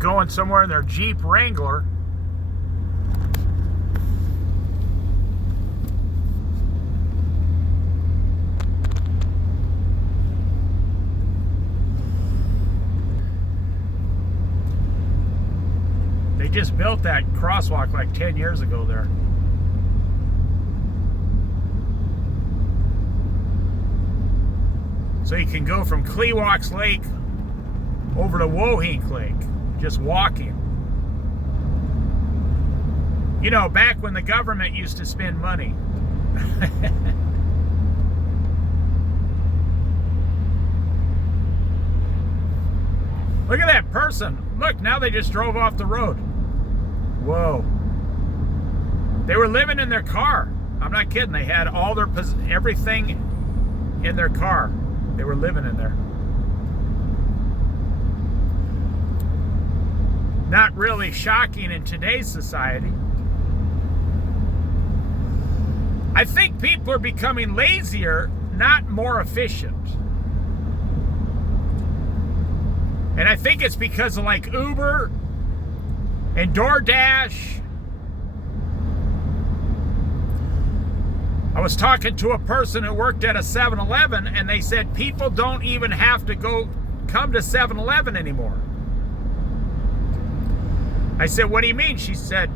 going somewhere in their Jeep Wrangler. They just built that crosswalk like 10 years ago there. So you can go from Kleewax Lake over to Wohink Lake, just walking. You know, back when the government used to spend money. Look at that person. Look, now they just drove off the road. Whoa. They were living in their car. I'm not kidding. They had all their everything in their car. They were living in there. Not really shocking in today's society. I think people are becoming lazier, not more efficient. And I think it's because of like Uber and DoorDash. I was talking to a person who worked at a 7-Eleven, and they said people don't even have to come to 7-Eleven anymore. I said, what do you mean? She said,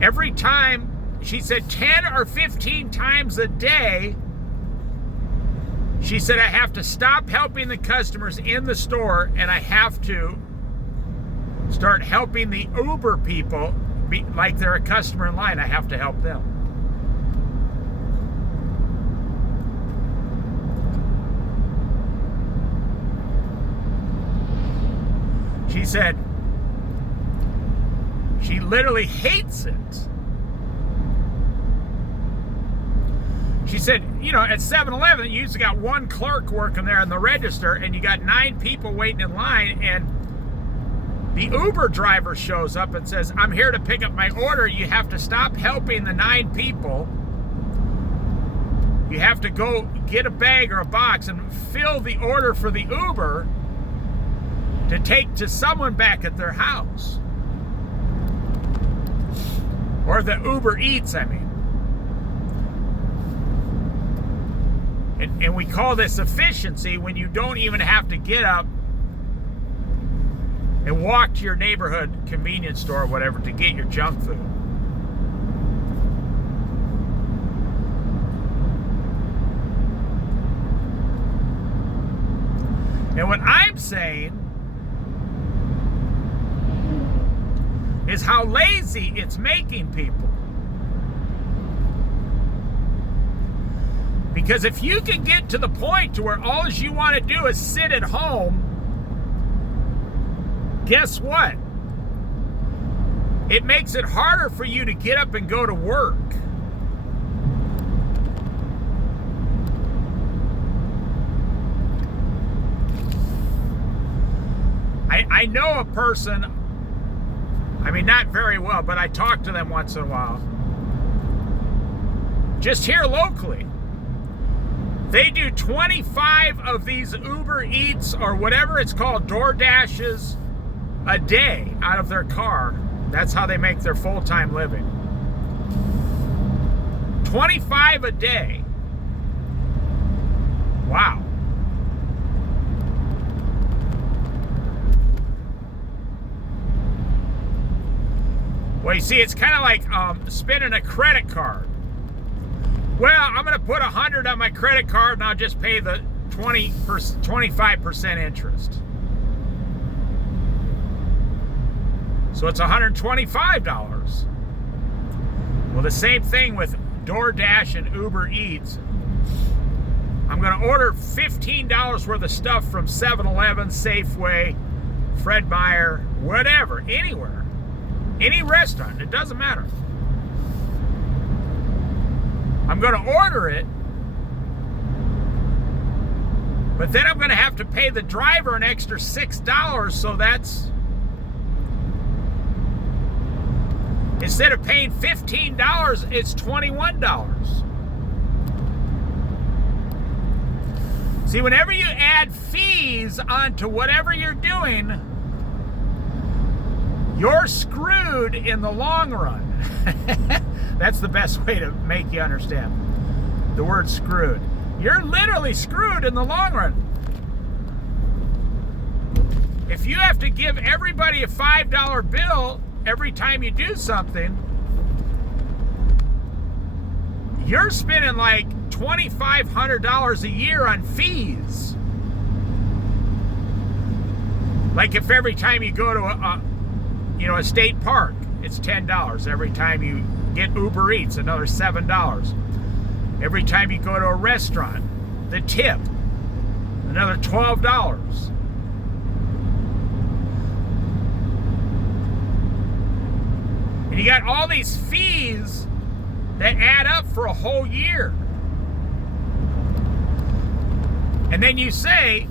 every time, she said 10 or 15 times a day, she said, I have to stop helping the customers in the store, and I have to start helping the Uber people, like they're a customer in line. I have to help them. She said she literally hates it. She said, you know, at 7-Eleven, you usually got one clerk working there in the register, and you got 9 people waiting in line, and the Uber driver shows up and says, I'm here to pick up my order. You have to stop helping the 9 people. You have to go get a bag or a box and fill the order for the Uber to take to someone back at their house. Or the Uber Eats, I mean. And we call this efficiency when you don't even have to get up and walk to your neighborhood convenience store or whatever to get your junk food. And what I'm saying is how lazy it's making people. Because if you can get to the point to where all you want to do is sit at home, guess what? It makes it harder for you to get up and go to work. I know a person, I mean, not very well, but I talk to them once in a while. Just here locally. They do 25 of these Uber Eats or whatever it's called, DoorDashes, a day out of their car. That's how they make their full-time living. 25 a day. Wow. Well, you see, it's kind of like spending a credit card. Well, I'm going to put $100 on my credit card and I'll just pay the 25% interest. So it's $125. Well, the same thing with DoorDash and Uber Eats. I'm going to order $15 worth of stuff from 7-Eleven, Safeway, Fred Meyer, whatever, anywhere. Any restaurant, it doesn't matter. I'm going to order it, but then I'm going to have to pay the driver an extra $6, so that's, instead of paying $15, it's $21. See, whenever you add fees onto whatever you're doing, you're screwed in the long run. That's the best way to make you understand the word screwed. You're literally screwed in the long run. If you have to give everybody a $5 bill every time you do something, you're spending like $2,500 a year on fees. Like if every time you go to a state park, it's $10. Every time you get Uber Eats, another $7. Every time you go to a restaurant, the tip, another $12. And you got all these fees that add up for a whole year. And then you say,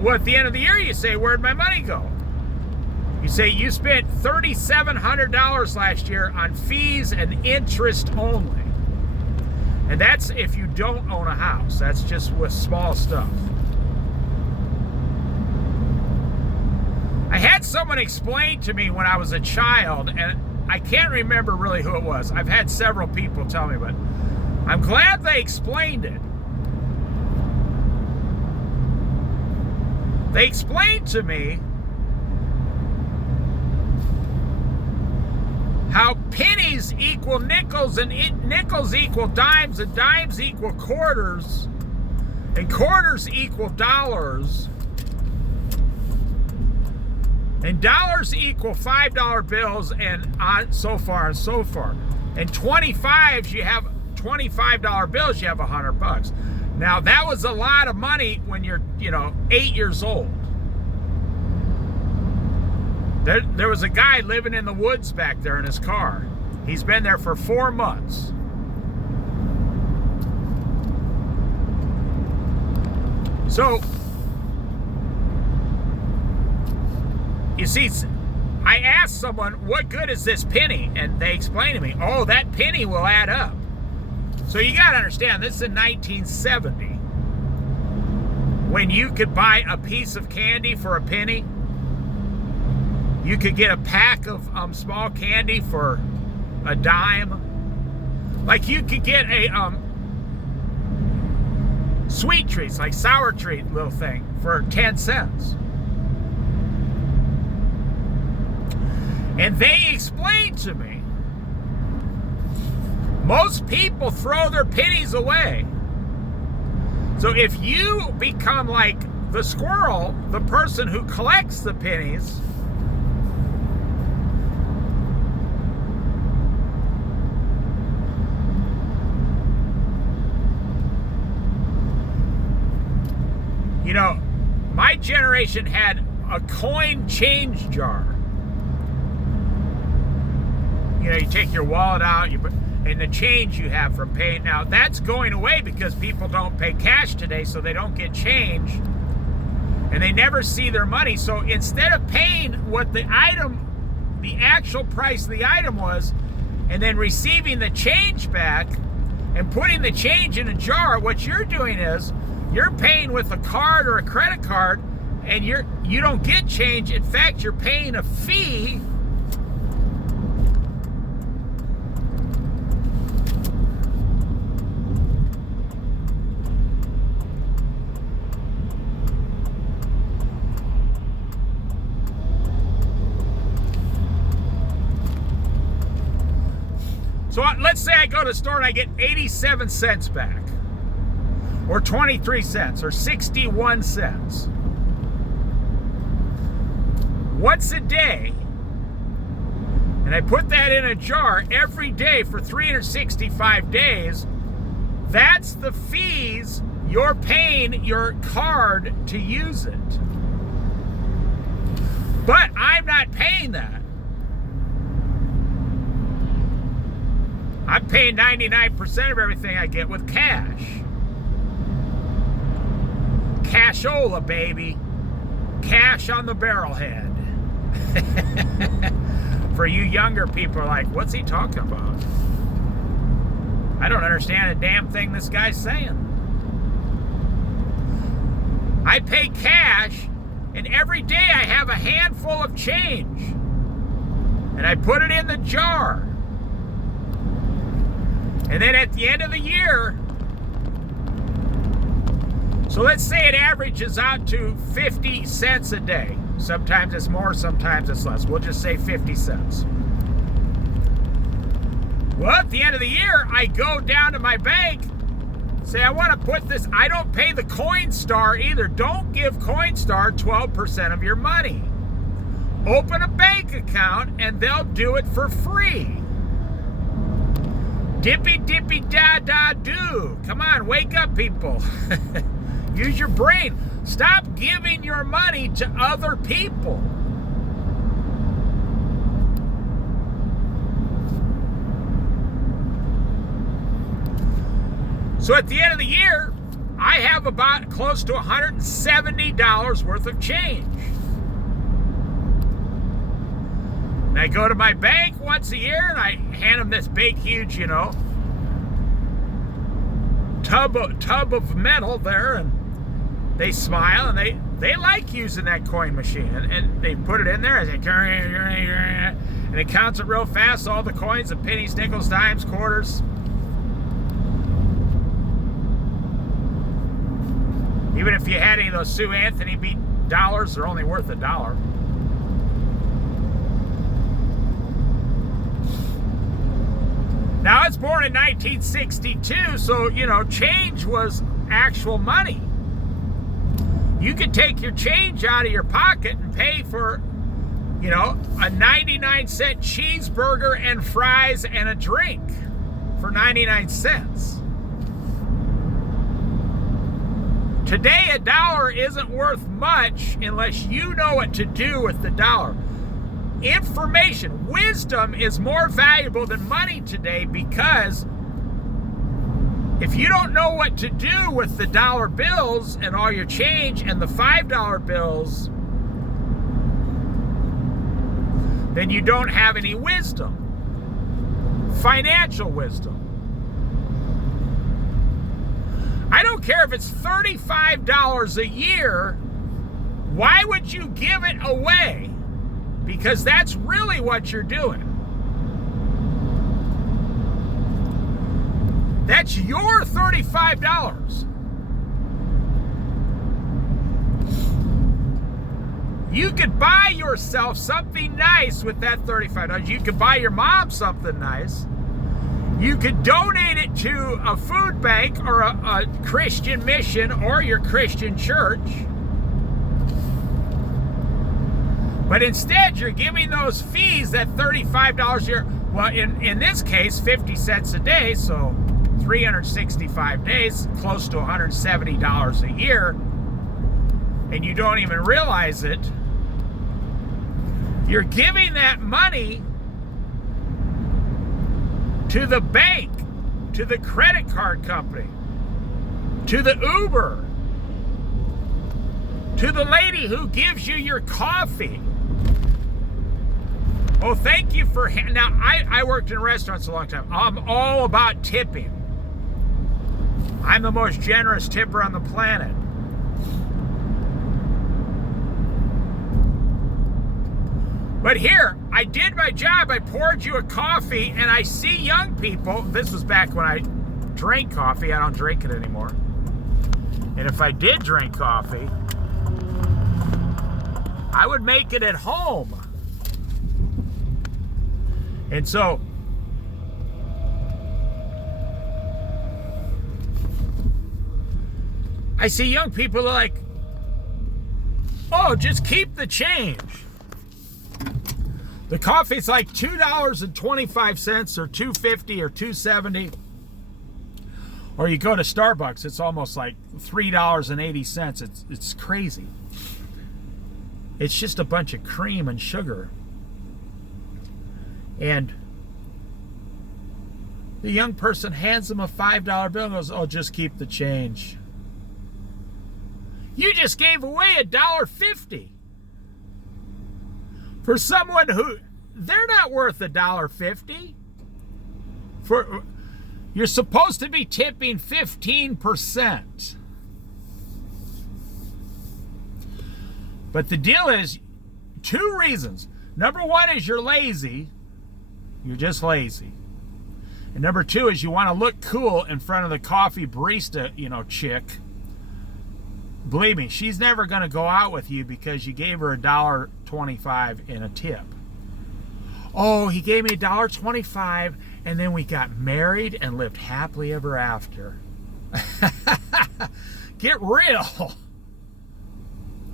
well, at the end of the year, you say, where'd my money go? You say you spent $3,700 last year on fees and interest only. And that's if you don't own a house. That's just with small stuff. I had someone explain to me when I was a child, and I can't remember really who it was. I've had several people tell me, but I'm glad they explained it. They explained to me how pennies equal nickels, and nickels equal dimes, and dimes equal quarters, and quarters equal dollars, and dollars equal $5 bills, and so far and so far. And 25s, you have $25 bills, you have $100. Now that was a lot of money when you're 8 years old. There was a guy living in the woods back there in his car. He's been there for 4 months. So, you see, I asked someone, what good is this penny? And they explained to me, oh, that penny will add up. So you got to understand, this is in 1970. When you could buy a piece of candy for a penny. You could get a pack of small candy for a dime. Like you could get a sweet treats, like sour treat little thing, for 10 cents. And they explained to me, most people throw their pennies away. So if you become like the squirrel, the person who collects the pennies, my generation had a coin change jar. You take your wallet out, and the change you have from paying. Now, that's going away because people don't pay cash today, so they don't get change. And they never see their money. So instead of paying what the actual price of the item was, and then receiving the change back and putting the change in a jar, what you're doing is, you're paying with a card or a credit card, and you don't get change. In fact, you're paying a fee. So let's say I go to the store and I get 87 cents back, or 23 cents, or 61 cents. Once a day, and I put that in a jar every day for 365 days, that's the fees you're paying your card to use it. But I'm not paying that. I'm paying 99% of everything I get with cash. Cashola, baby. Cash on the barrelhead. For you younger people are like, what's he talking about? I don't understand a damn thing this guy's saying. I pay cash And every day I have a handful of change. And I put it in the jar. And then at the end of the year, so let's say it averages out to 50 cents a day. Sometimes it's more, sometimes it's less. We'll just say 50 cents. Well, at the end of the year, I go down to my bank, say I want to put this, I don't pay the Coinstar either. Don't give Coinstar 12% of your money. Open a bank account and they'll do it for free. Dippy dippy da da do. Come on, wake up, people. Use your brain. Stop giving your money to other people. So at the end of the year, I have about close to $170 worth of change. And I go to my bank once a year and I hand them this big, huge, tub of metal there, and they smile and they like using that coin machine, and they put it in there and it counts it real fast, all the coins, the pennies, nickels, dimes, quarters. Even if you had any of those Sue Anthony beat dollars, they're only worth $1. Now, I was born in 1962, so, change was actual money. You could take your change out of your pocket and pay for, a 99-cent cheeseburger and fries and a drink for 99 cents. Today, $1 isn't worth much unless you know what to do with the dollar. Information, wisdom is more valuable than money today, because if you don't know what to do with the dollar bills and all your change and the $5 bills, then you don't have any wisdom, financial wisdom. I don't care if it's $35 a year, why would you give it away? Because that's really what you're doing. That's your $35. You could buy yourself something nice with that $35. You could buy your mom something nice. You could donate it to a food bank or a Christian mission or your Christian church. But instead, you're giving those fees, that $35 a year. Well, in this case, 50 cents a day, so 365 days, close to $170 a year. And you don't even realize it. You're giving that money to the bank, to the credit card company, to the Uber, to the lady who gives you your coffee. Oh, thank you for... Now, I worked in restaurants a long time. I'm all about tipping. I'm the most generous tipper on the planet. But here, I did my job. I poured you a coffee, and I see young people. This was back when I drank coffee. I don't drink it anymore. And if I did drink coffee, I would make it at home. And so, I see young people like, oh, just keep the change. The coffee's like $2.25 or $2.50 or $2.70. Or you go to Starbucks, it's almost like $3.80. It's crazy. It's just a bunch of cream and sugar. And the young person hands them a $5 bill and goes, oh, just keep the change. You just gave away $1.50. For someone who, they're not worth $1.50. You're supposed to be tipping 15%. But the deal is, 2 reasons. Number 1 is you're lazy. You're just lazy. And number 2 is you want to look cool in front of the coffee barista, chick. Believe me, she's never going to go out with you because you gave her $1.25 in a tip. Oh, he gave me $1.25 and then we got married and lived happily ever after. Get real.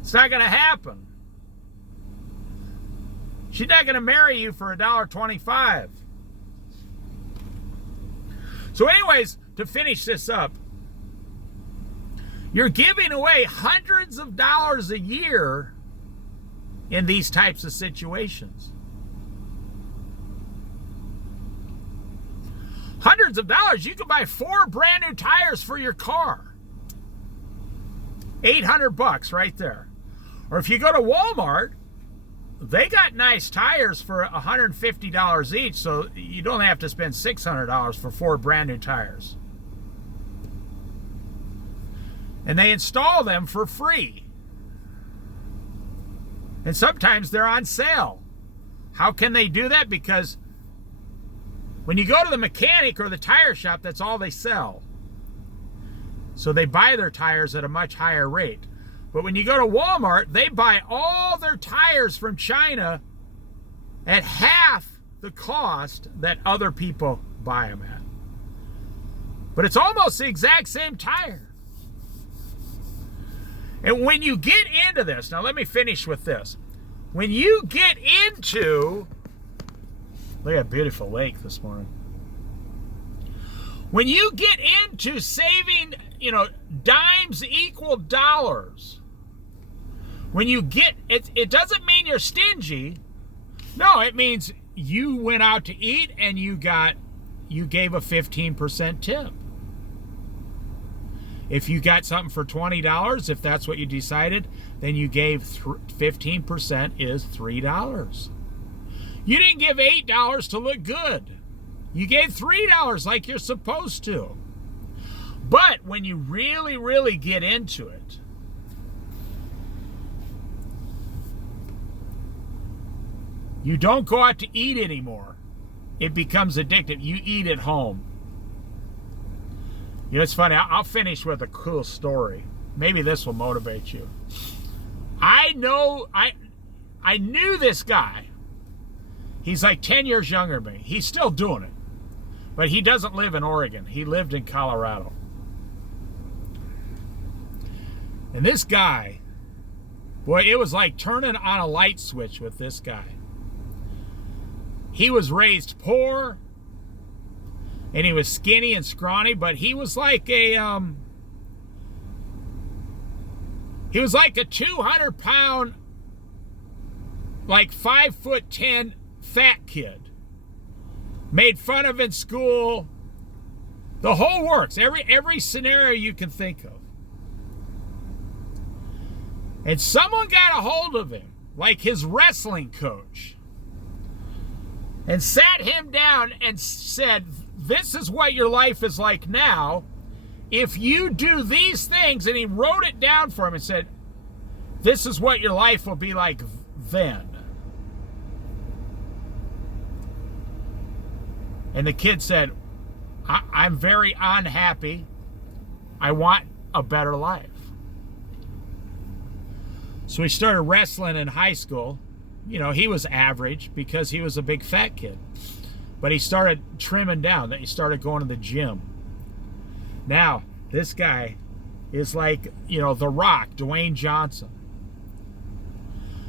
It's not going to happen. She's not going to marry you for $1.25. So anyways, to finish this up, you're giving away hundreds of dollars a year in these types of situations. Hundreds of dollars. You can buy 4 brand new tires for your car. $800 right there. Or if you go to Walmart, they got nice tires for $150 each, so you don't have to spend $600 for 4 brand new tires. And they install them for free. And sometimes they're on sale. How can they do that? Because when you go to the mechanic or the tire shop, that's all they sell. So they buy their tires at a much higher rate. But when you go to Walmart, they buy all their tires from China at half the cost that other people buy them at. But it's almost the exact same tire. And when you get into this, now let me finish with this. When you get into, look at that beautiful lake this morning. When you get into saving, dimes equal dollars, when you get, it doesn't mean you're stingy. No, it means you went out to eat and you gave a 15% tip. If you got something for $20, if that's what you decided, then you gave 15% is $3. You didn't give $8 to look good. You gave $3 like you're supposed to. But when you really, really get into it, you don't go out to eat anymore. It becomes addictive. You eat at home. It's funny. I'll finish with a cool story. Maybe this will motivate you. I knew this guy. He's like 10 years younger than me. He's still doing it. But he doesn't live in Oregon. He lived in Colorado. And this guy, boy, it was like turning on a light switch with this guy. He was raised poor. And he was skinny and scrawny, but he was like a 200-pound, like 5'10" fat kid. Made fun of in school. The whole works. Every scenario you can think of. And someone got a hold of him, like his wrestling coach, and sat him down and said, this is what your life is like now. If you do these things, and he wrote it down for him and said, this is what your life will be like then. And the kid said, I'm very unhappy. I want a better life. So he started wrestling in high school. He was average because he was a big fat kid. But he started trimming down. He started going to the gym. Now, this guy is like, The Rock, Dwayne Johnson.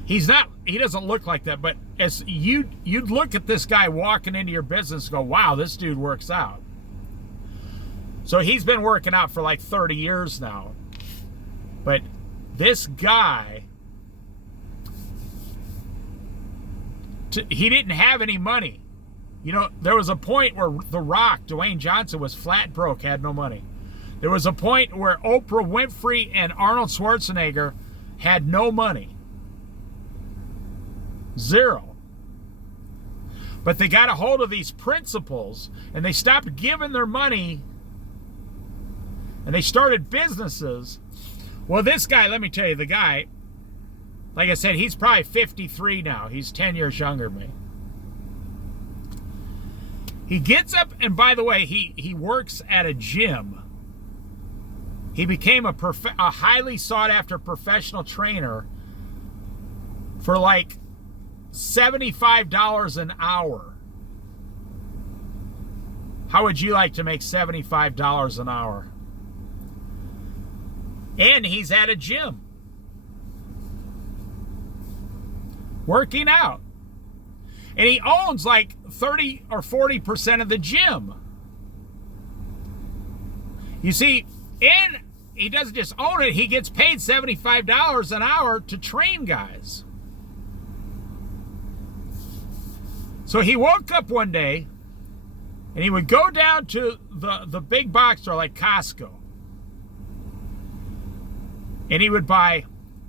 He doesn't look like that, but as you'd look at this guy walking into your business and go, wow, this dude works out. So he's been working out for like 30 years now. But this guy, he didn't have any money. There was a point where The Rock, Dwayne Johnson, was flat broke, had no money. There was a point where Oprah Winfrey and Arnold Schwarzenegger had no money. Zero. But they got a hold of these principles, and they stopped giving their money, and they started businesses. Well, this guy, let me tell you, the guy, Like I said, he's probably 53 now. He's 10 years younger than me. He gets up, and by the way, he works at a gym. He became a highly sought-after professional trainer for like $75 an hour. How would you like to make $75 an hour? And he's at a gym, working out. And he owns like 30 or 40% of the gym. You see, and he doesn't just own it, he gets paid $75 an hour to train guys. So he woke up one day and he would go down to the big box store like Costco. And he would buy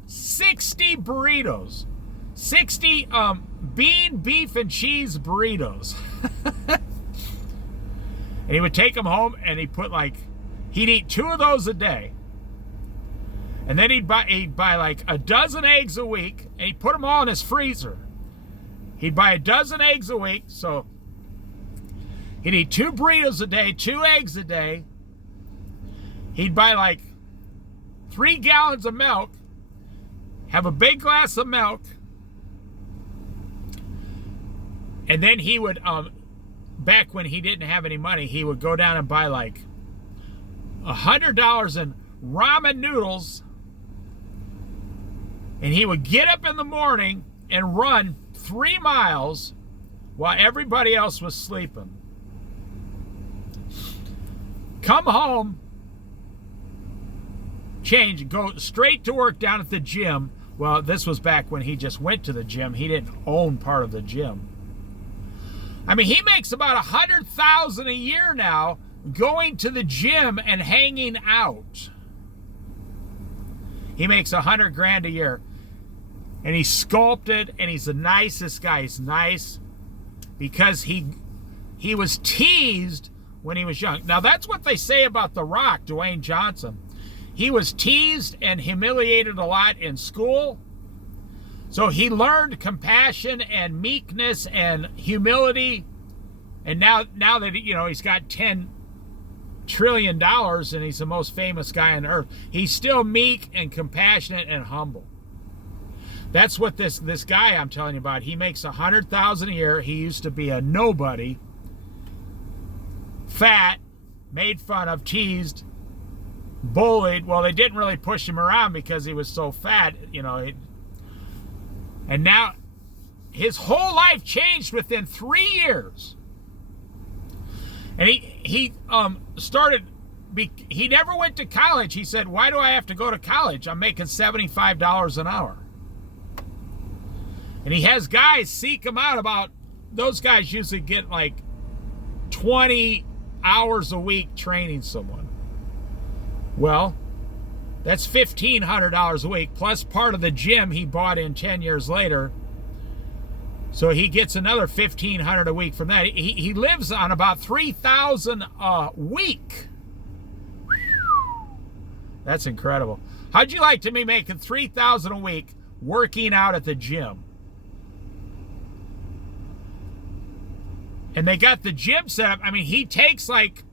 60 burritos. 60 bean, beef, and cheese burritos. And he would take them home and he'd eat 2 of those a day. And then he'd buy like a dozen eggs a week, and he'd put them all in his freezer. He'd buy a dozen eggs a week, so he'd eat 2 burritos a day, 2 eggs a day. He'd buy like 3 gallons of milk, have a big glass of milk, and then he would, back when he didn't have any money, he would go down and buy like $100 in ramen noodles, and he would get up in the morning and run 3 miles while everybody else was sleeping. Come home, change, go straight to work down at the gym. Well, this was back when he just went to the gym. He didn't own part of the gym. I mean, he makes about $100,000 a year now going to the gym and hanging out. He makes $100 grand a year. And he's sculpted, and he's the nicest guy. He's nice because he was teased when he was young. Now, that's what they say about The Rock, Dwayne Johnson. He was teased and humiliated a lot in school. So he learned compassion and meekness and humility. And now that he's got $10 trillion and he's the most famous guy on earth, he's still meek and compassionate and humble. That's what this guy I'm telling you about. He makes $100,000 a year. He used to be a nobody, fat, made fun of, teased, bullied. Well, they didn't really push him around because he was so fat, and now his whole life changed within 3 years. And he never went to college. He said, "Why do I have to go to college? I'm making $75 an hour." And he has guys seek him out about, those guys usually get like 20 hours a week training someone. Well, that's $1,500 a week, plus part of the gym he bought in 10 years later. So he gets another $1,500 a week from that. He lives on about $3,000 a week. That's incredible. How'd you like to be making $3,000 a week working out at the gym? And they got the gym set up. I mean, he takes like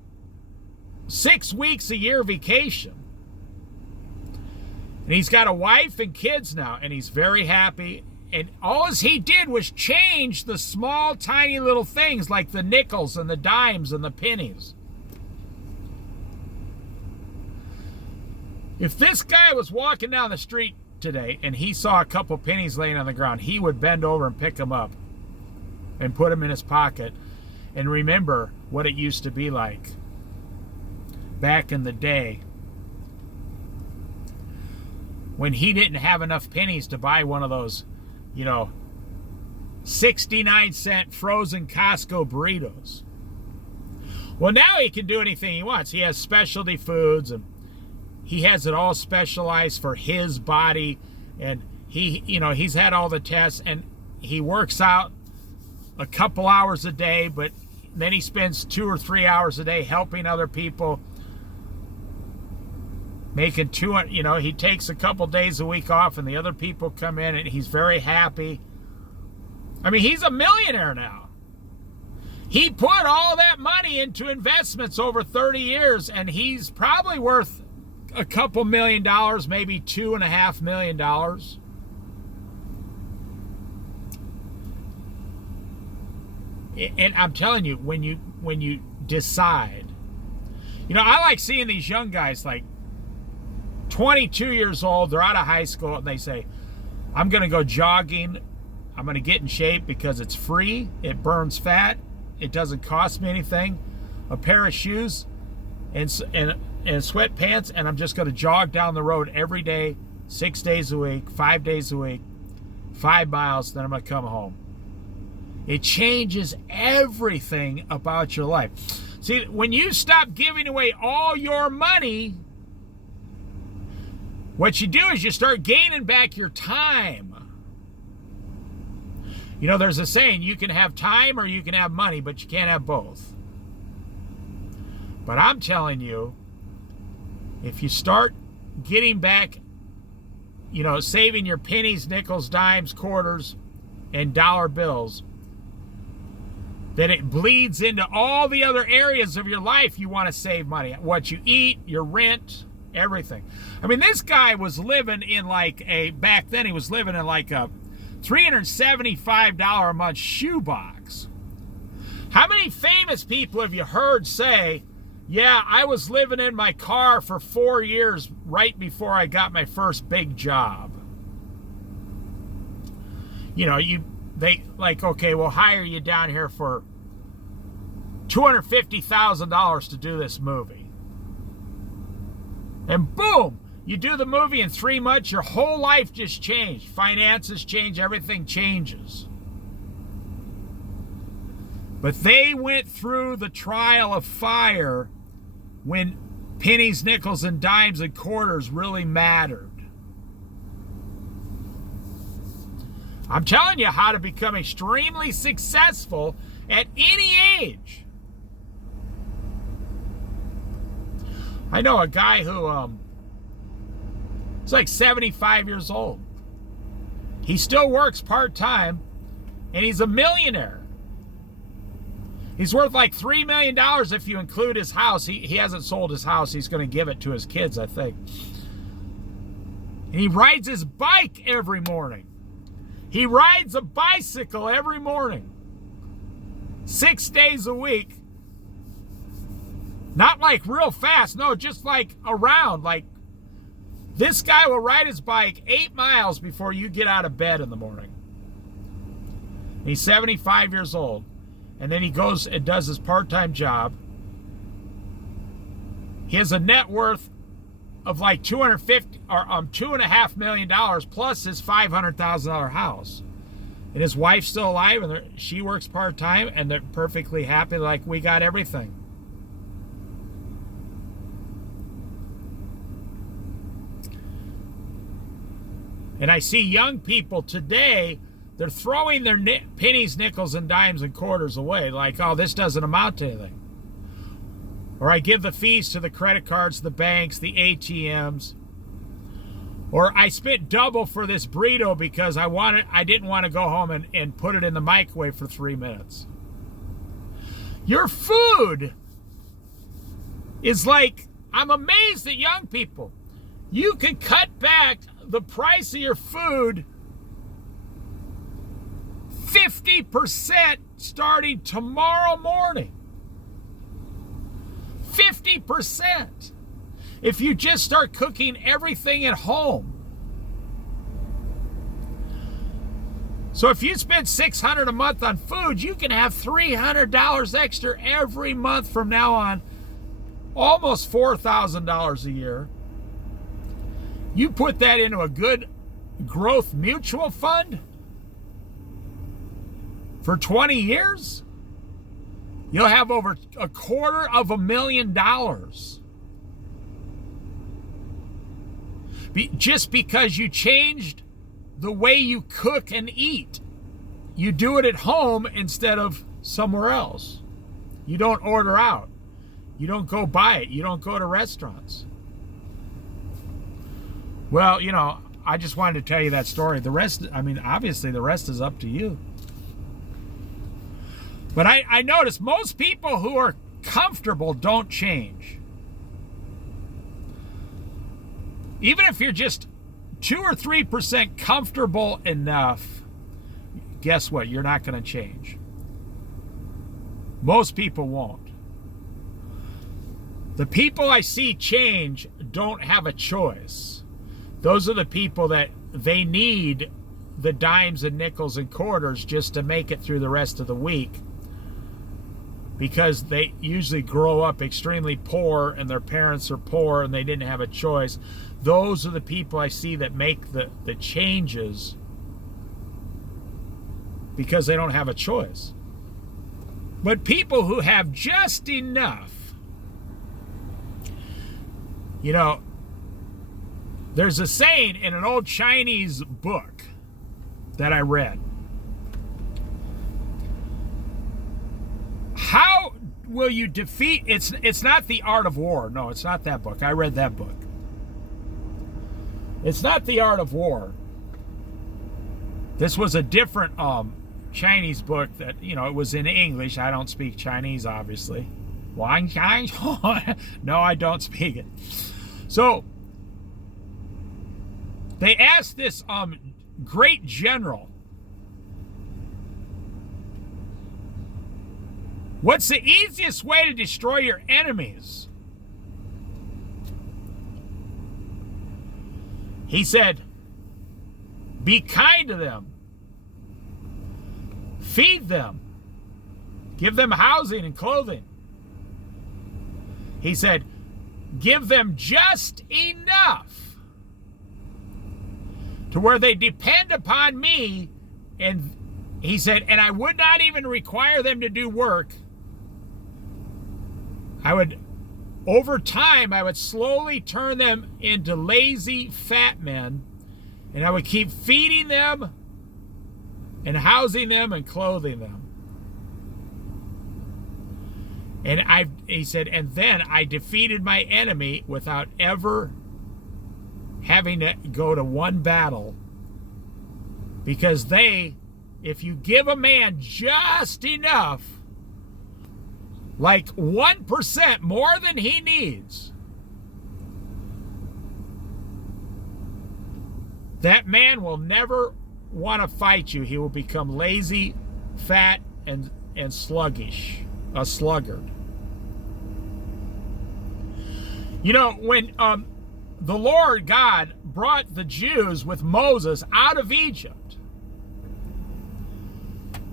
6 weeks a year vacation. And he's got a wife and kids now, and he's very happy. And all he did was change the small, tiny little things like the nickels and the dimes and the pennies. If this guy was walking down the street today and he saw a couple pennies laying on the ground, he would bend over and pick them up and put them in his pocket and remember what it used to be like back in the day when he didn't have enough pennies to buy one of those, 69-cent frozen Costco burritos. Well, now he can do anything he wants. He has specialty foods, and he has it all specialized for his body, and he's had all the tests, and he works out a couple hours a day, but then he spends 2 or 3 hours a day helping other people. making 200, you know, he takes a couple days a week off and the other people come in and he's very happy. I mean, he's a millionaire now. He put all that money into investments over 30 years and he's probably worth a couple $1 million, maybe $2.5 million. And I'm telling you, when you decide, you know, I like seeing these young guys like 22 years old, they're out of high school, and they say, I'm going to go jogging, I'm going to get in shape because it's free, it burns fat, it doesn't cost me anything, a pair of shoes and sweatpants, and I'm just going to jog down the road every day, 6 days a week, 5 days a week, 5 miles, then I'm going to come home. It changes everything about your life. See, when you stop giving away all your money, what you do is you start gaining back your time. You know, there's a saying, you can have time or you can have money, but you can't have both. But I'm telling you, if you start getting back, you know, saving your pennies, nickels, dimes, quarters, and dollar bills, then it bleeds into all the other areas of your life you want to save money. What you eat, your rent, everything. I mean, this guy was living in back then he was living in like a $375 a month shoebox. How many famous people have you heard say, yeah, I was living in my car for 4 years right before I got my first big job? You know, they like, okay, we'll hire you down here for $250,000 to do this movie. And boom, you do the movie in 3 months, your whole life just changed. Finances change, everything changes. But they went through the trial of fire when pennies, nickels, and dimes and quarters really mattered. I'm telling you how to become extremely successful at any age. I know a guy who is like 75 years old. He still works part-time, and he's a millionaire. He's worth like $3 million if you include his house. He hasn't sold his house. He's going to give it to his kids, I think. And he rides his bike every morning. He rides a bicycle every morning, 6 days a week. Not like real fast, no, just like around. Like, this guy will ride his bike 8 miles before you get out of bed in the morning. And he's 75 years old. And then he goes and does his part-time job. He has a net worth of like $2.5 million plus his $500,000 house. And his wife's still alive, and she works part-time, and they're perfectly happy, like, we got everything. And I see young people today, they're throwing their pennies, nickels, and dimes and quarters away, like, oh, this doesn't amount to anything. Or I give the fees to the credit cards, the banks, the ATMs. Or I spent double for this burrito because I didn't want to go home and put it in the microwave for 3 minutes. Your food is like, I'm amazed at young people. You can cut back the price of your food 50% starting tomorrow morning. 50%. If you just start cooking everything at home. So if you spend $600 a month on food, you can have $300 extra every month from now on. Almost $4,000 a year. You put that into a good growth mutual fund for 20 years, you'll have over $250,000. Just because you changed the way you cook and eat. You do it at home instead of somewhere else. You don't order out. You don't go buy it. You don't go to restaurants. Well, you know, I just wanted to tell you that story. The rest, I mean, obviously the rest is up to you. But I notice most people who are comfortable don't change. Even if you're just 2 or 3% comfortable enough, guess what? You're not going to change. Most people won't. The people I see change don't have a choice. Those are the people that they need the dimes and nickels and quarters just to make it through the rest of the week, because they usually grow up extremely poor and their parents are poor and they didn't have a choice. Those are the people I see that make the changes because they don't have a choice. But people who have just enough, you know, there's a saying in an old Chinese book that I read. How will you defeat, it's not The Art of War. No, it's not that book. I read that book. It's not The Art of War. This was a different Chinese book that, you know, it was in English. I don't speak Chinese, obviously. Wang Chinese? No, I don't speak it. So they asked this great general, what's the easiest way to destroy your enemies? He said, be kind to them. Feed them. Give them housing and clothing. He said, give them just enough to where they depend upon me. And he said, and I would not even require them to do work. I would, over time, I would slowly turn them into lazy fat men, and I would keep feeding them and housing them and clothing them. And he said, and then I defeated my enemy without ever having to go to one battle. Because if you give a man just enough, like 1% more than he needs, that man will never want to fight you. He will become lazy, fat, and sluggish, a sluggard. You know, when the Lord God brought the Jews with Moses out of Egypt,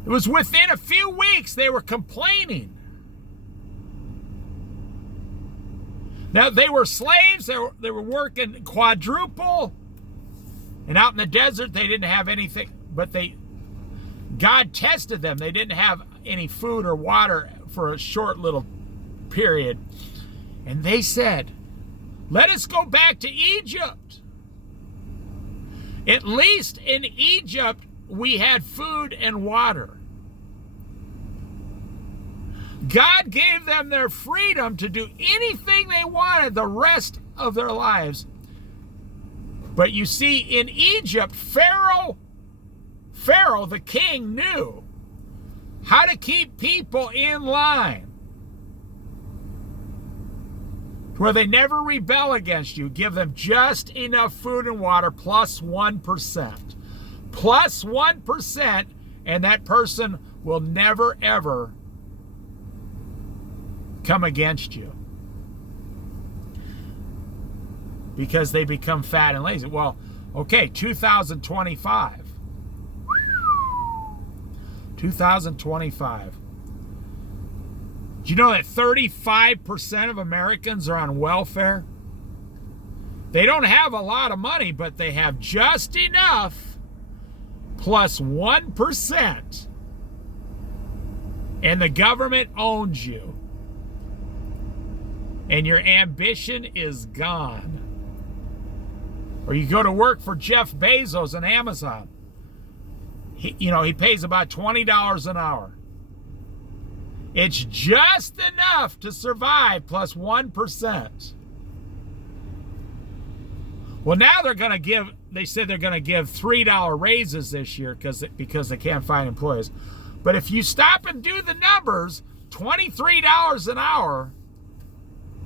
it was within a few weeks they were complaining. Now, they were slaves. They were working quadruple. And out in the desert, they didn't have anything. But God tested them. They didn't have any food or water for a short little period. And they said, let us go back to Egypt. At least in Egypt, we had food and water. God gave them their freedom to do anything they wanted the rest of their lives. But you see, in Egypt, Pharaoh the king, knew how to keep people in line where they never rebel against you. Give them just enough food and water plus 1%. Plus 1%, and that person will never, ever come against you. Because they become fat and lazy. Well, okay, 2025. 2025. Do you know that 35% of Americans are on welfare? They don't have a lot of money, but they have just enough plus 1%. And the government owns you. And your ambition is gone. Or you go to work for Jeff Bezos and Amazon. He pays about $20 an hour. It's just enough to survive plus 1%. Well, now they said they're going to give $3 raises this year because they can't find employees. But if you stop and do the numbers, $23 an hour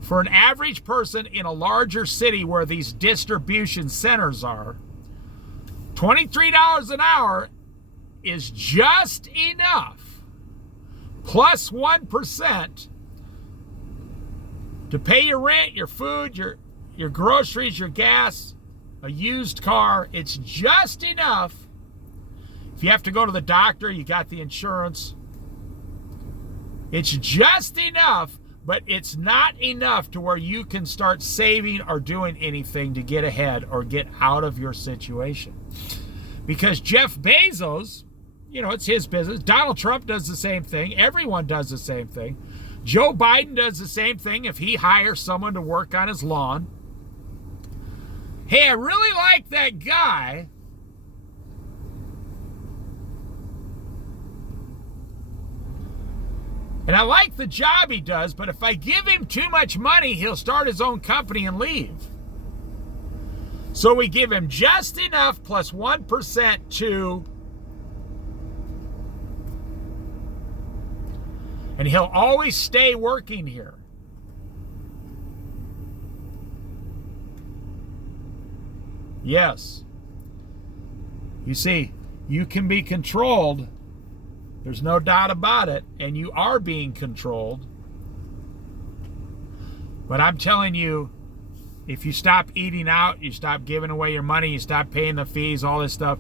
for an average person in a larger city where these distribution centers are, $23 an hour is just enough, plus 1%, to pay your rent, your food, your groceries, your gas, a used car. It's just enough. If you have to go to the doctor, you got the insurance. It's just enough, but it's not enough to where you can start saving or doing anything to get ahead or get out of your situation. Because Jeff Bezos, it's his business. Donald Trump does the same thing. Everyone does the same thing. Joe Biden does the same thing if he hires someone to work on his lawn. Hey, I really like that guy. And I like the job he does, but if I give him too much money, he'll start his own company and leave. So we give him just enough plus 1% to, and he'll always stay working here. Yes. You see, you can be controlled. There's no doubt about it. And you are being controlled. But I'm telling you, if you stop eating out, you stop giving away your money, you stop paying the fees, all this stuff,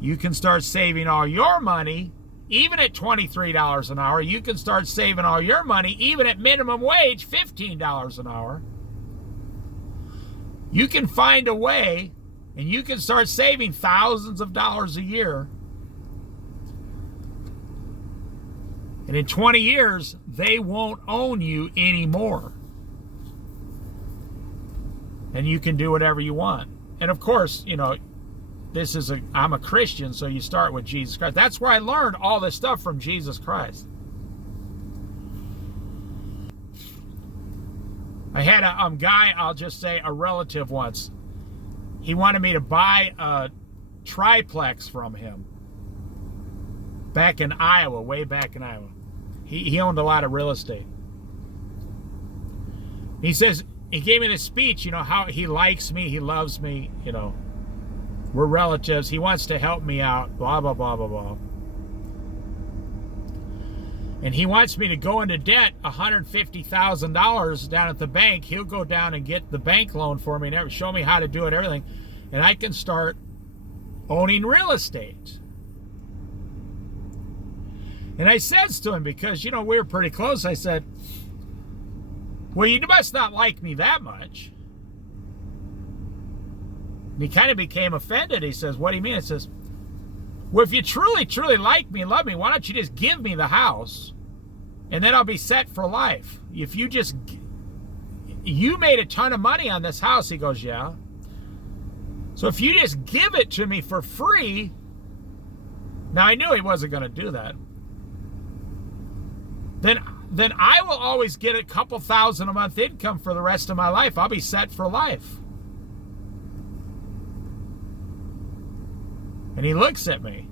you can start saving all your money, even at $23 an hour. You can start saving all your money, even at minimum wage, $15 an hour. You can find a way, and you can start saving thousands of dollars a year. And in 20 years, they won't own you anymore. And you can do whatever you want. And of course, I'm a Christian, so you start with Jesus Christ. That's where I learned all this stuff from Jesus Christ. I had a guy, I'll just say a relative once. He wanted me to buy a triplex from him. Back in Iowa, way back in Iowa. He owned a lot of real estate. He says, he gave me this speech, how he likes me, he loves me, we're relatives, he wants to help me out, blah, blah, blah, blah, blah. And he wants me to go into debt $150,000 down at the bank. He'll go down and get the bank loan for me and show me how to do it, everything. And I can start owning real estate. And I says to him, because, we were pretty close, I said, well, you must not like me that much. And he kind of became offended. He says, what do you mean? I says, well, if you truly, truly like me and love me, why don't you just give me the house and then I'll be set for life. If you made a ton of money on this house. He goes, yeah. So if you just give it to me for free. Now I knew he wasn't going to do that. Then I will always get a couple thousand a month income for the rest of my life. I'll be set for life. And he looks at me.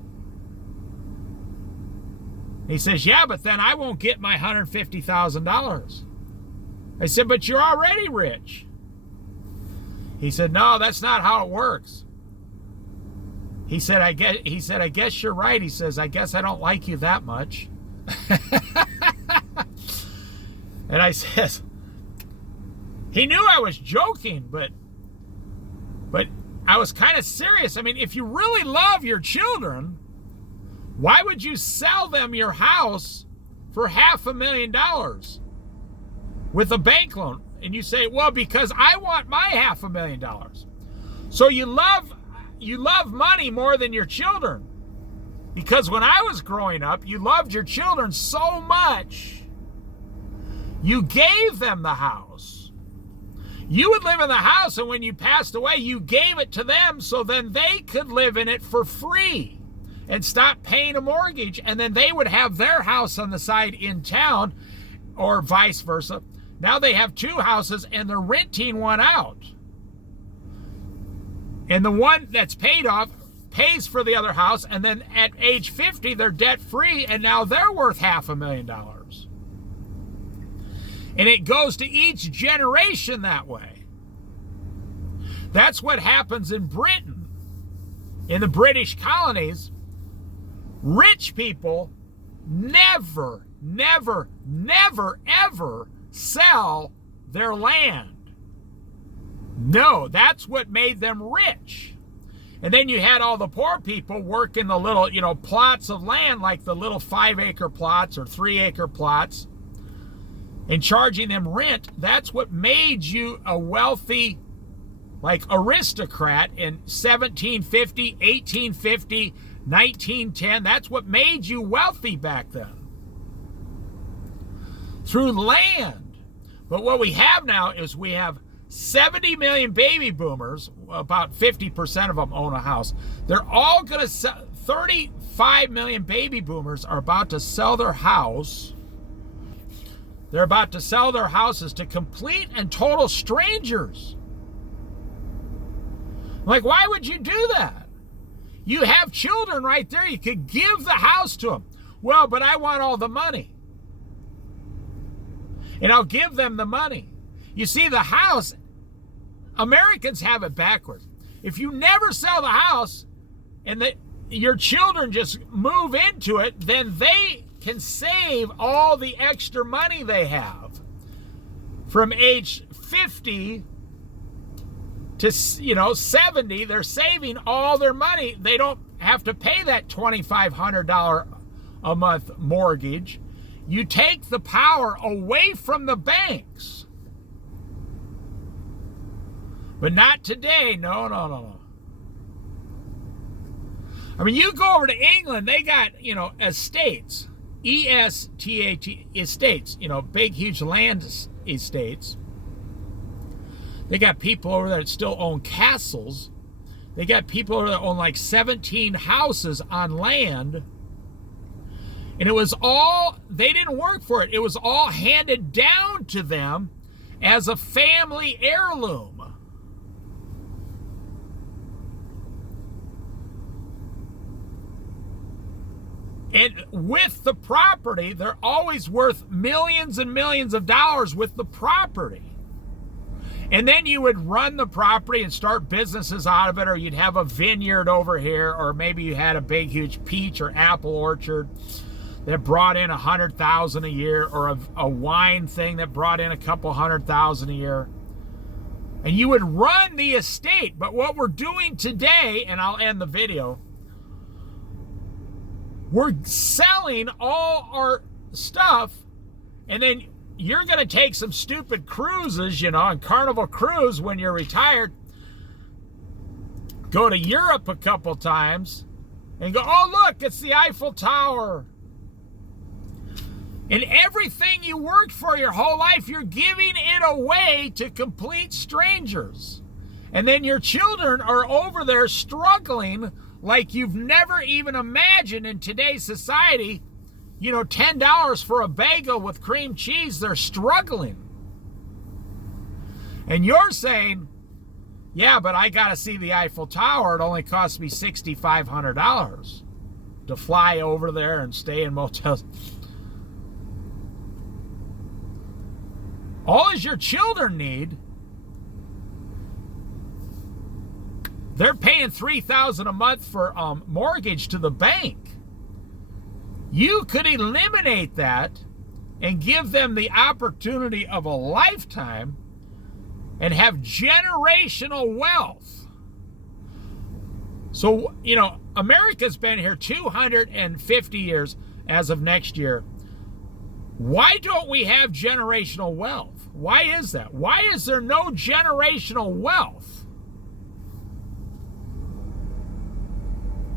He says, yeah, but then I won't get my $150,000. I said, but you're already rich. He said, no, that's not how it works. He said, I guess you're right. He says, I guess I don't like you that much. And I says, he knew I was joking, but I was kind of serious. I mean, if you really love your children, why would you sell them your house for $500,000 with a bank loan? And you say, well, because I want my $500,000. So you love money more than your children. Because when I was growing up, you loved your children so much, you gave them the house. You would live in the house, and when you passed away, you gave it to them so then they could live in it for free and stop paying a mortgage, and then they would have their house on the side in town, or vice versa. Now they have two houses, and they're renting one out. And the one that's paid off pays for the other house, and then at age 50, they're debt-free, and now they're worth $500,000. And it goes to each generation that way. That's what happens in Britain. In the British colonies, rich people never, never, never, ever sell their land. No, that's what made them rich. And then you had all the poor people working the little, plots of land, like the little 5-acre plots or 3-acre plots, and charging them rent. That's what made you a wealthy, aristocrat in 1750, 1850, 1910. That's what made you wealthy back then. Through land. But what we have now is we have 70 million baby boomers. About 50% of them own a house. They're all going to sell. 35 million baby boomers are about to sell their house. They're about to sell their houses to complete and total strangers. Why would you do that? You have children right there. You could give the house to them. Well, but I want all the money. And I'll give them the money. You see, the house, Americans have it backwards. If you never sell the house and your children just move into it, then they can save all the extra money they have. From age 50 to 70, they're saving all their money. They don't have to pay that $2,500 a month mortgage. You take the power away from the banks. But not today. No. I mean, you go over to England, they got, estates. E-S-T-A-T, estates. Big, huge land estates. They got people over there that still own castles. They got people over there that own 17 houses on land. And it was all, they didn't work for it. It was all handed down to them as a family heirloom. And with the property, they're always worth millions and millions of dollars with the property. And then you would run the property and start businesses out of it, or you'd have a vineyard over here, or maybe you had a big, huge peach or apple orchard that brought in $100,000 a year, or a wine thing that brought in a couple $100,000 a year. And you would run the estate. But what we're doing today, and I'll end the video, we're selling all our stuff, and then you're going to take some stupid cruises, on Carnival Cruise when you're retired, go to Europe a couple times, and go, oh, look, it's the Eiffel Tower. And everything you worked for your whole life, you're giving it away to complete strangers. And then your children are over there struggling like you've never even imagined in today's society. $10 for a bagel with cream cheese, they're struggling. And you're saying, yeah, but I got to see the Eiffel Tower. It only cost me $6,500 to fly over there and stay in motels. All as your children need, they're paying $3,000 a month for mortgage to the bank. You could eliminate that and give them the opportunity of a lifetime and have generational wealth. So, America's been here 250 years as of next year. Why don't we have generational wealth? Why is that? Why is there no generational wealth?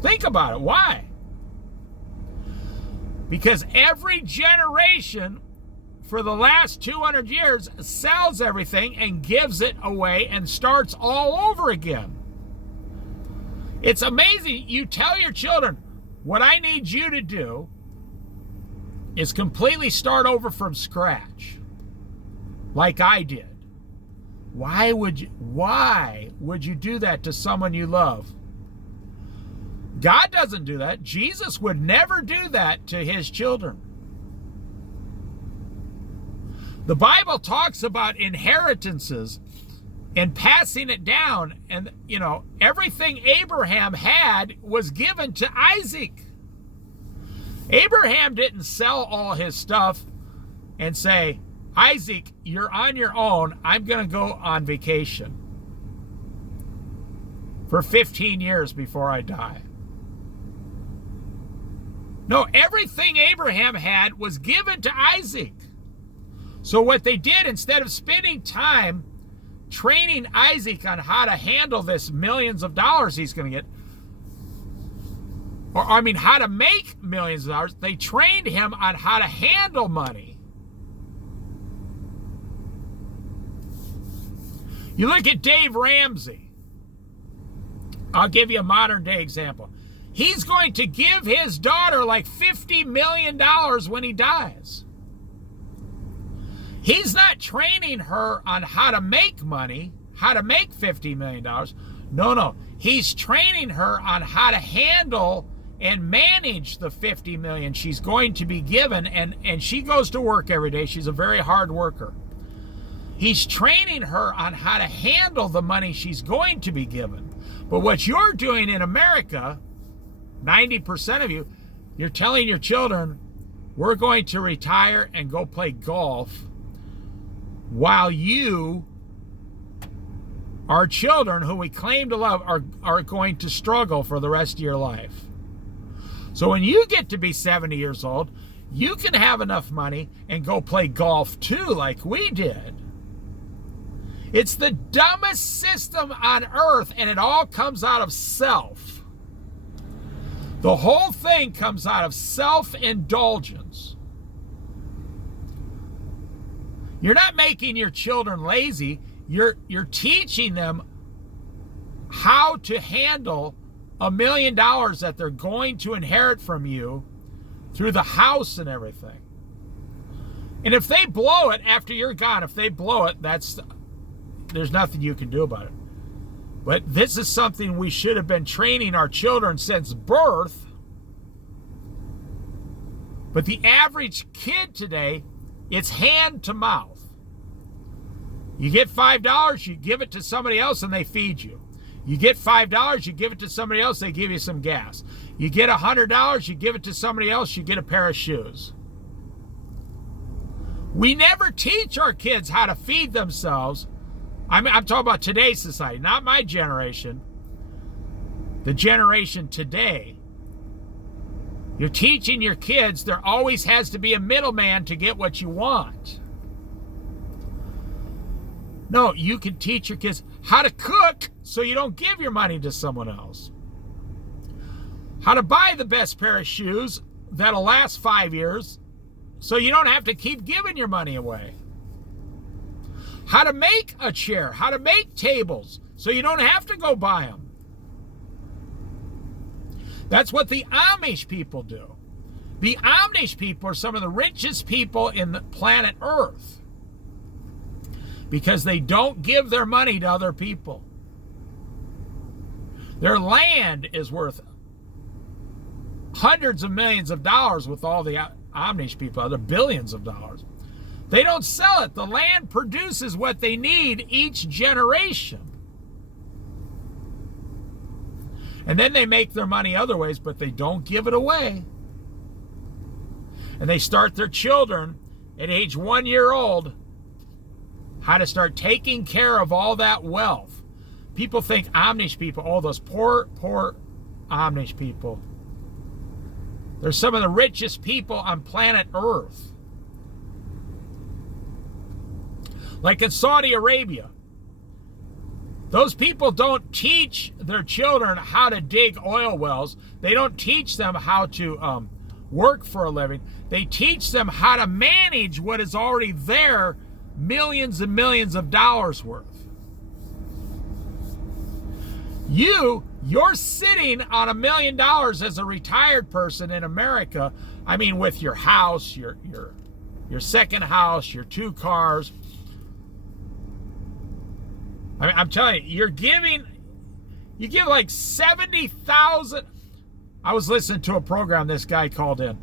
Think about it. Why? Because every generation for the last 200 years sells everything and gives it away and starts all over again. It's amazing. You tell your children, what I need you to do is completely start over from scratch, like I did. Why would you do that to someone you love? God doesn't do that. Jesus would never do that to his children. The Bible talks about inheritances and passing it down. And, everything Abraham had was given to Isaac. Abraham didn't sell all his stuff and say, Isaac, you're on your own. I'm going to go on vacation for 15 years before I die. No, everything Abraham had was given to Isaac. So what they did, instead of spending time training Isaac on how to handle this millions of dollars he's going to get, how to make millions of dollars, they trained him on how to handle money. You look at Dave Ramsey. I'll give you a modern day example. He's going to give his daughter like $50 million when he dies. He's not training her on how to make money, how to make $50 million. No. He's training her on how to handle and manage the $50 million she's going to be given. And she goes to work every day. She's a very hard worker. He's training her on how to handle the money she's going to be given. But what you're doing in America, 90% of you, you're telling your children, we're going to retire and go play golf while you, our children who we claim to love, are going to struggle for the rest of your life. So when you get to be 70 years old, you can have enough money and go play golf too, like we did. It's the dumbest system on earth, and it all comes out of self. The whole thing comes out of self-indulgence. You're not making your children lazy. You're teaching them how to handle $1 million that they're going to inherit from you through the house and everything. And if they blow it after you're gone, there's nothing you can do about it. But this is something we should have been training our children since birth. But the average kid today, it's hand to mouth. You get $5, you give it to somebody else and they feed you. You get $5, you give it to somebody else, they give you some gas. You get $100, you give it to somebody else, you get a pair of shoes. We never teach our kids how to feed themselves. I'm talking about today's society, not my generation. The generation today. You're teaching your kids there always has to be a middleman to get what you want. No, you can teach your kids how to cook so you don't give your money to someone else. How to buy the best pair of shoes that'll last 5 years so you don't have to keep giving your money away. How to make a chair, how to make tables so you don't have to go buy them. That's what the Amish people do. The Amish people are some of the richest people in the planet Earth because they don't give their money to other people. Their land is worth hundreds of millions of dollars with all the Amish people, other billions of dollars. They don't sell it. The land produces what they need each generation. And then they make their money other ways, but they don't give it away. And they start their children at age 1 year old how to start taking care of all that wealth. People think Amish people, oh, those poor Amish people. They're some of the richest people on planet Earth. Like in Saudi Arabia, those people don't teach their children how to dig oil wells. They don't teach them how to work for a living. They teach them how to manage what is already there, millions and millions of dollars worth. You're sitting on $1 million as a retired person in America. I mean, with your house, your second house, your 2 cars. I mean, I'm telling you, you give like 70,000. I was listening to a program this guy called in.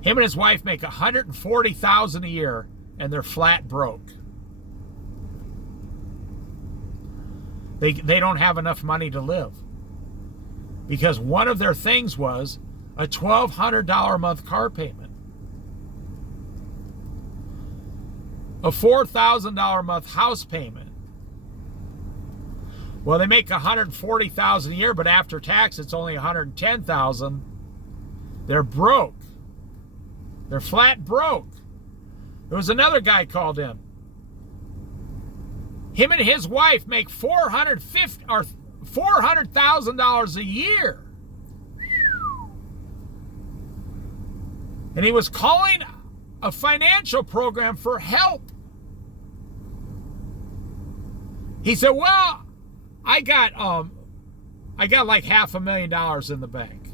Him and his wife make 140,000 a year, and they're flat broke. They don't have enough money to live. Because one of their things was a $1,200 a month car payment. A $4,000 a month house payment. Well, they make 140,000 a year, but after tax it's only 110,000. They're broke. They're flat broke. There was another guy called in. Him and his wife make $400,000 a year. And he was calling a financial program for help. He said, well, I got like $500,000 in the bank.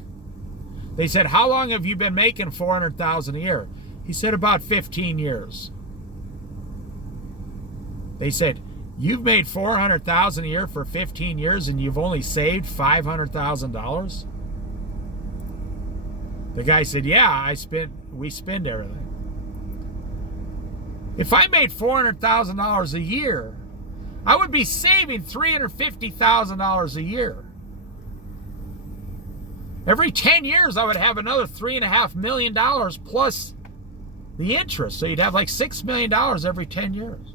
They said, how long have you been making $400,000 a year? He said, about 15 years. They said, you've made $400,000 a year for 15 years and you've only saved $500,000? The guy said, yeah, we spend everything. If I made $400,000 a year, I would be saving $350,000 a year. Every 10 years, I would have another $3.5 million plus the interest. So you'd have like $6 million every 10 years.